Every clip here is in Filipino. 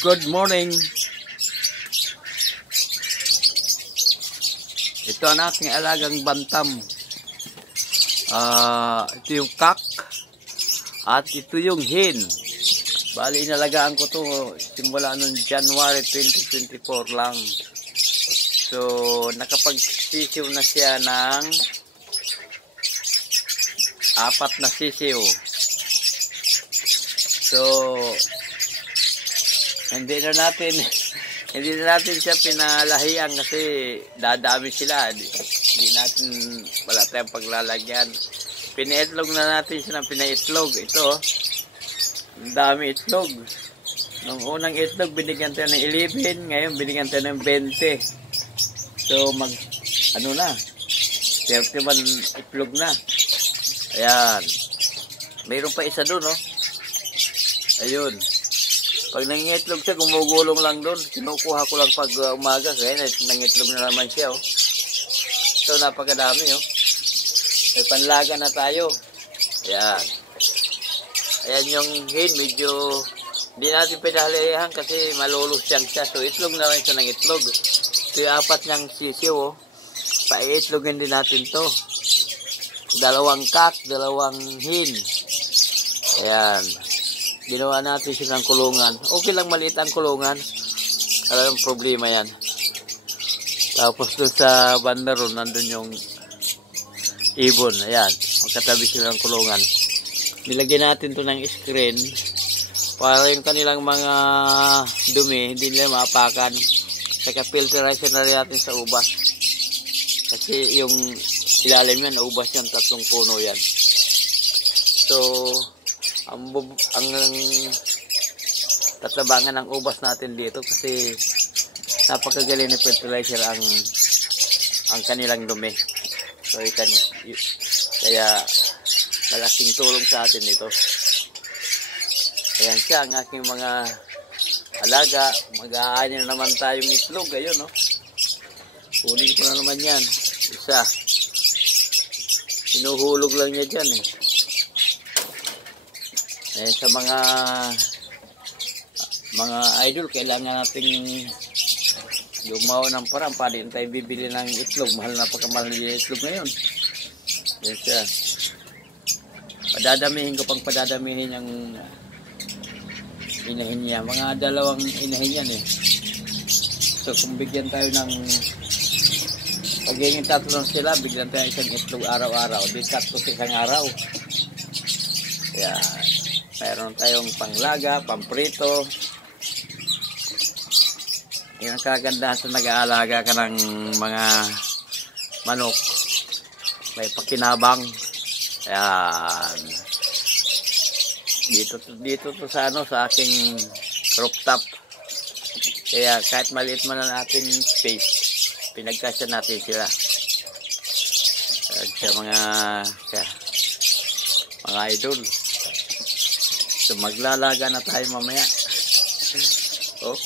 Good morning. Ito ang aking alagang bantam. Ito yung cock at ito yung hen. Bali, inalagaan ko to simula noong January 2024 lang. So, nakapagsisiw na siya ng 4 na sisiw. So, hindi na natin siya pinalahian kasi dadami sila. Hindi natin, wala tayong paglalagyan. Pinaitlog na natin siya ng pinaitlog. Ito, ang dami itlog. Nung unang itlog, binigyan tayo ng 11. Ngayon, binigyan tayo ng 20. So, ano na, 31 itlog na. Ayan. Mayroon pa isa doon, oh. Ayun. Pag nangitlog siya, gumugulong lang doon. Kinukuha ko lang pag umaga. Kaya nangitlog na naman siya, oh. So, napakadami, oh. May panlaga na tayo. Ayan. Ayan yung hen. Medyo hindi natin pinahalihan kasi malulusyang siya. So, itlog na lang siya ng itlog. So, yung 4 niyang sisiw, oh. Paitlogin din natin to. 2 cock, 2 hen. Ayan. Ginawa natin siya ng kulungan. Okay lang maliit ang kulungan. Alam yung problema yan. Tapos doon sa banda ron, nandun yung ibon. Ayan. Magkatabi sila ng kulungan. Nilagyan natin to ng screen para yung kanilang mga dumi, hindi nila maapakan. Saka filteration na rin natin sa ubas. Kasi yung ilalim yan, ubas yan, 3 puno yan. So, ang tatabangan ng ubas natin dito kasi napakagaling na fertilizer ang kanilang dumi. So, kaya malaking tulong sa atin ito. Ayan siya, ang aking mga alaga. Mag-aanin naman tayong itlog. Ayun, no? Kunin ko na naman yan. Isa. Hinuhulog lang niya dyan, eh. Eh, sa mga idol, kailangan nating gumawa ng parang para din tayo bibili ng itlog. Napakamahal yung itlog ngayon. Yes, siya. Padadamihin ko pang padadamihin yung inahin niya. Mga 2 inahin yan, eh. So, kung bigyan tayo ng pagiging 3 sila, bigyan tayo isang itlog araw-araw. Di 4 sa isang araw. Kaya, mayroon tayong panglaga, pamprito. Yan ang kagandahan sa nag-aalaga ka ng mga manok. May pakinabang. Ayan. Dito to sa sa aking rooftop. Kaya kahit maliit man ang ating space, pinagkasya natin sila. Sa mga idol. So, maglalaga na tayo mamaya. Oh,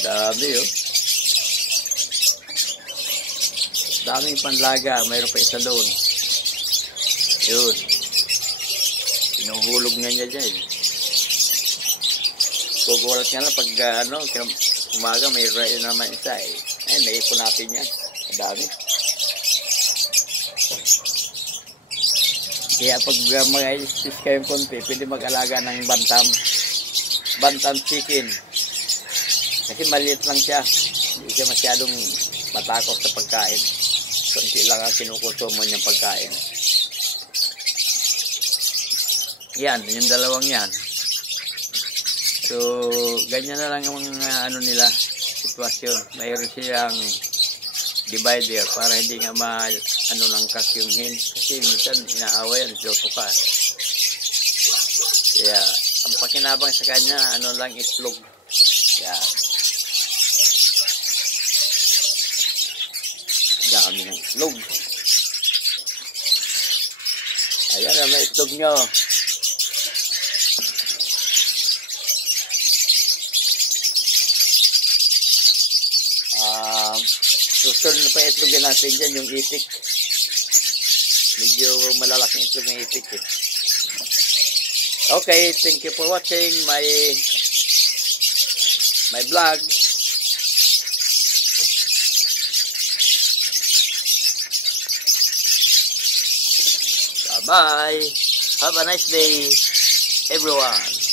dami, oh. Daming panlaga. Mayroon pa isa doon. Yun. Pinuhulog nga niya dyan. Kukulat nga lang pag umaga mayroon naman isa, eh. Ay, naipon natin yan. Dami. Kaya pag mag-isis kayong konti, pwede mag-alaga ng bantam chicken. Kasi maliit lang siya. Hindi siya masyadong matakot sa pagkain. Kunti lang ang kinukusumo niyang pagkain. Yan, yung 2 yan. So, ganyan na lang yung nila, sitwasyon. Mayroon silang divider para hindi nga lang kas yung hen. Kasi minsan inaaway yan, joto ka. Kaya, ang pakinabang sa kanya, lang itlog. Kaya, dami ng itlog. Ayan, may itlog nyo. Susunod pa itlogin natin dyan, yung itik. Medyo malalaking itlog ng itik, eh. Okay, thank you for watching my vlog. Bye-bye. Have a nice day, everyone.